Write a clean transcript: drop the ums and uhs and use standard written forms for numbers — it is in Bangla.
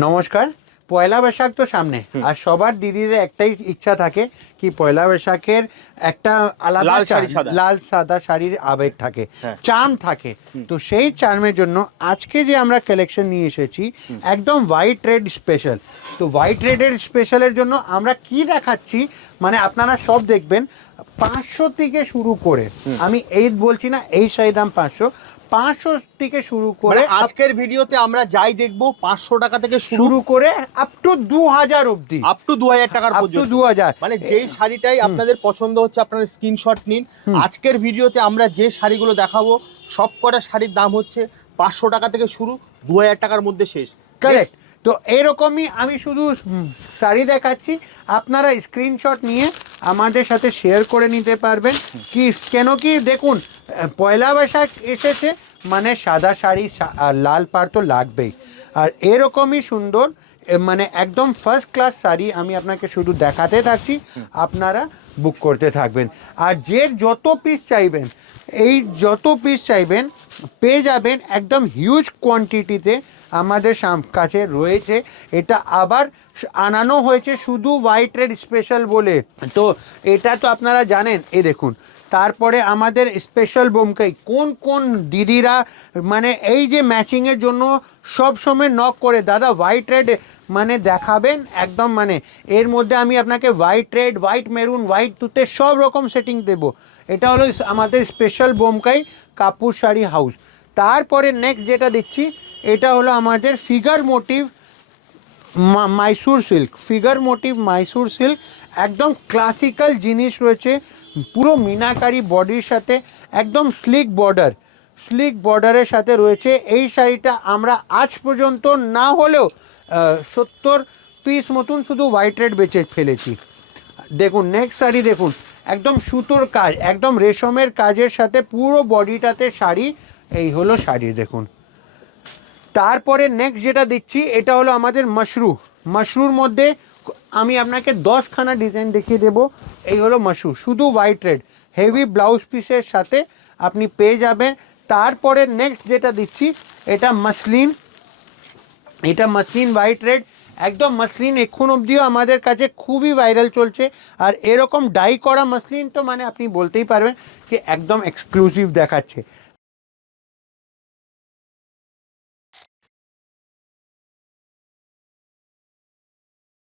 নমস্কার। পয়লা বৈশাখ তো সামনে, আর সবার দিদিদের একটাই ইচ্ছা থাকে কি পয়লা বৈশাখের একটা আলাদা লাল সাদা শাড়ির আবেগ থাকে, চার্ম থাকে। তো সেই চার্মের জন্য আজকে যে আমরা কালেকশন নিয়ে এসেছি একদম হোয়াইট রেড স্পেশাল। তো হোয়াইট রেডের স্পেশালের জন্য আমরা কি দেখাচ্ছি, মানে আপনারা সব দেখবেন 500 থেকে শুরু করে, আমি এই বলছি না এই শাড়ির দাম 500 থেকে শুরু করে আজকের ভিডিওতে আমরা যাই দেখবো 500 টাকা থেকে শুরু করে আপ টু 2000 অবধি, আপ টু 2000 টাকার পর্যন্ত। 2000 মানে যেই শাড়িটাই আপনাদের পছন্দ হচ্ছে আপনারা স্ক্রিনশট নিন। আজকের ভিডিওতে আমরা যে শাড়িগুলো দেখাবো সব কটা শাড়ির দাম হচ্ছে 500 টাকা থেকে শুরু, 2000 টাকার মধ্যে শেষ। কারেক্ট। তো এরকমই আমি শুধু শাড়ি দেখাচ্ছি, আপনারা স্ক্রিনশট নিয়ে আমাদের সাথে শেয়ার করে নিতে পারবেন। কি কেন কি দেখুন, পয়লা বৈশাখ এসেছে মানে সাদা শাড়ি আর লাল পাড় তো লাগবেই। আর এরকমই সুন্দর মানে একদম ফার্স্ট ক্লাস শাড়ি আমি আপনাকে শুধু দেখাতে থাকছি, আপনারা বুক করতে থাকবেন। আর যে যত পিস চাইবেন, এই যত পিস চাইবেন পেয়ে যাবেন একদম হিউজ কোয়ান্টিটিতে আমাদের কাছে রয়েছে। এটা আবার আনানো হয়েছে শুধু হোয়াইট রেড স্পেশাল বলে, তো এটা তো আপনারা জানেন। এই দেখুন, তারপরে আমাদের স্পেশাল বোমকাই কোন কোন দিদিরা মানে এই যে ম্যাচিংয়ের জন্য সব সময় নক করে, দাদা হোয়াইট রেড মানে দেখাবেন একদম, মানে এর মধ্যে আমি আপনাকে white red, white maroon, white তুতে সব রকম সেটিং দেবো। এটা হলো আমাদের স্পেশাল বোমকাই কাপুর শাড়ি হাউস। তারপরে নেক্সট যেটা দিচ্ছি এটা হলো আমাদের figure motif Mysore silk, figure motif Mysore silk, একদম ক্লাসিক্যাল জিনিস রয়েছে, পুরো মিনাকারি বডির সাথে একদম স্লিক বর্ডারের সাথে রয়েছে। এই শাড়িটা আমরা আজ পর্যন্ত না হলেও 70 পিস মতন শুধু হোয়াইট রেড বেচে ফেলেছি। দেখুন নেক্সট শাড়ি দেখুন, একদম সুতোর কাজ, একদম রেশমের কাজের সাথে পুরো বডিটাতে শাড়ি। এই হলো শাড়ি দেখুন। তারপরে নেক্সট যেটা দিচ্ছি এটা হলো আমাদের মাশরুর মধ্যে আমি আপনাকে 10খানা ডিজাইন দেখিয়ে দেবো। এই হলো মাশরু, শুধু হোয়াইট রেড, হেভি ব্লাউজ পিসের সাথে আপনি পেয়ে যাবেন। তারপরে নেক্সট যেটা দিচ্ছি এটা মাসলিন হোয়াইট রেড, একদম মাসলিন এখন অবধিও আমাদের কাছে খুবই ভাইরাল চলছে। আর এরকম ডাই করা মাসলিন তো মানে আপনি বলতেই পারবেন যে একদম এক্সক্লুসিভ দেখাচ্ছে।